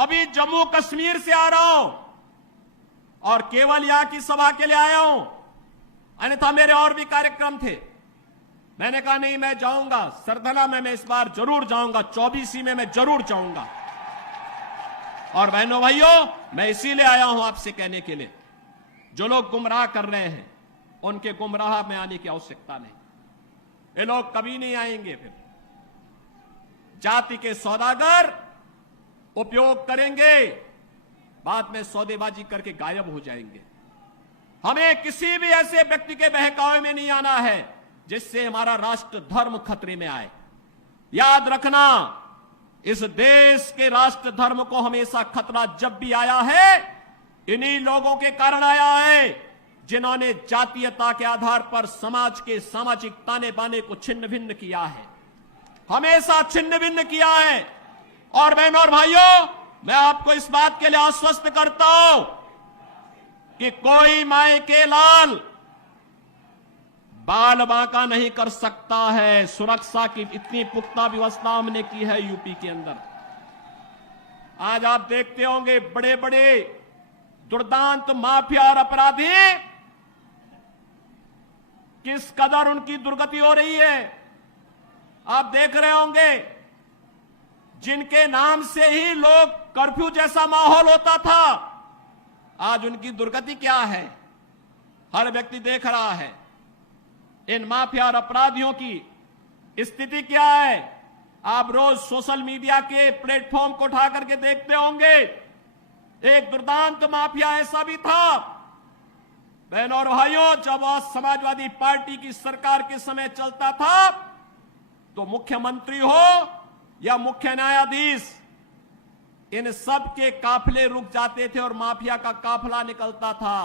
अभी जम्मू कश्मीर से आ रहा हूं और केवल यहां की सभा के लिए आया हूं, अन्यथा मेरे और भी कार्यक्रम थे। मैंने कहा नहीं, मैं जाऊंगा सरधना में, मैं इस बार जरूर जाऊंगा, 24 में मैं जरूर जाऊंगा। और बहनों भाइयों, मैं इसीलिए आया हूं आपसे कहने के लिए, जो लोग गुमराह कर रहे हैं उनके गुमराह में आने की आवश्यकता नहीं। ये लोग कभी नहीं आएंगे। फिर जाति के सौदागर उपयोग करेंगे, बाद में सौदेबाजी करके गायब हो जाएंगे। हमें किसी भी ऐसे व्यक्ति के बहकावे में नहीं आना है जिससे हमारा राष्ट्र धर्म खतरे में आए। याद रखना, इस देश के राष्ट्र धर्म को हमेशा खतरा जब भी आया है, इन्हीं लोगों के कारण आया है जिन्होंने जातीयता के आधार पर समाज के सामाजिक ताने बाने को छिन्न भिन्न किया है, हमेशा छिन्न भिन्न किया है। और बहनों और भाइयों, मैं आपको इस बात के लिए आश्वस्त करता हूं कि कोई माय के लाल बाल बांका नहीं कर सकता है। सुरक्षा की इतनी पुख्ता व्यवस्था हमने की है यूपी के अंदर। आज आप देखते होंगे बड़े बड़े दुर्दांत माफिया और अपराधी किस कदर उनकी दुर्गति हो रही है। आप देख रहे होंगे, जिनके नाम से ही लोग कर्फ्यू जैसा माहौल होता था, आज उनकी दुर्गति क्या है, हर व्यक्ति देख रहा है। इन माफिया और अपराधियों की स्थिति क्या है, आप रोज सोशल मीडिया के प्लेटफॉर्म को उठा करके देखते होंगे। एक दुर्दांत माफिया ऐसा भी था, बहनों और भाइयों, जब वह समाजवादी पार्टी की सरकार के समय चलता था तो मुख्यमंत्री हो या मुख्य न्यायाधीश, इन सब के काफिले रुक जाते थे और माफिया का काफिला निकलता था।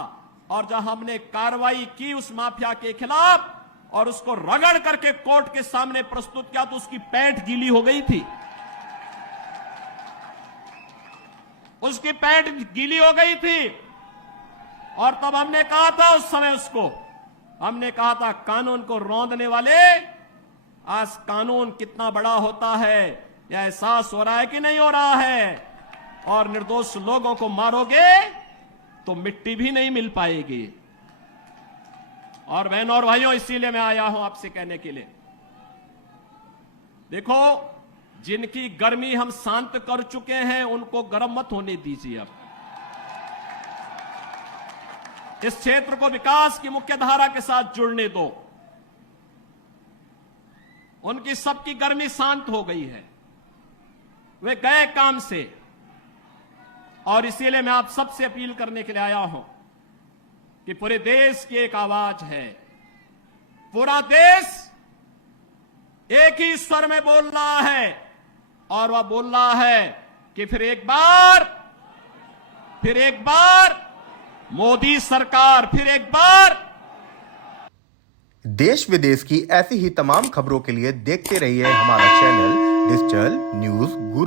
और जब हमने कार्रवाई की उस माफिया के खिलाफ और उसको रगड़ करके कोर्ट के सामने प्रस्तुत किया तो उसकी पैंट गीली हो गई थी, उसकी पैंट गीली हो गई थी। और तब हमने कहा था, उस समय उसको हमने कहा था, कानून को रौंदने वाले, आज कानून कितना बड़ा होता है यह एहसास हो रहा है कि नहीं हो रहा है। और निर्दोष लोगों को मारोगे तो मिट्टी भी नहीं मिल पाएगी। और बहनों और भाइयों, इसीलिए मैं आया हूं आपसे कहने के लिए, देखो, जिनकी गर्मी हम शांत कर चुके हैं उनको गर्म मत होने दीजिए। अब इस क्षेत्र को विकास की मुख्य धारा के साथ जुड़ने दो। उनकी सबकी गर्मी शांत हो गई है, वे गए काम से। और इसीलिए मैं आप सबसे अपील करने के लिए आया हूं कि पूरे देश की एक आवाज है, पूरा देश एक ही स्वर में बोल रहा है। और वह बोल रहा है कि फिर एक बार मोदी सरकार, फिर एक बार। देश विदेश की ऐसी ही तमाम खबरों के लिए देखते रहिए हमारा चैनल डिजिटल न्यूज गुरु।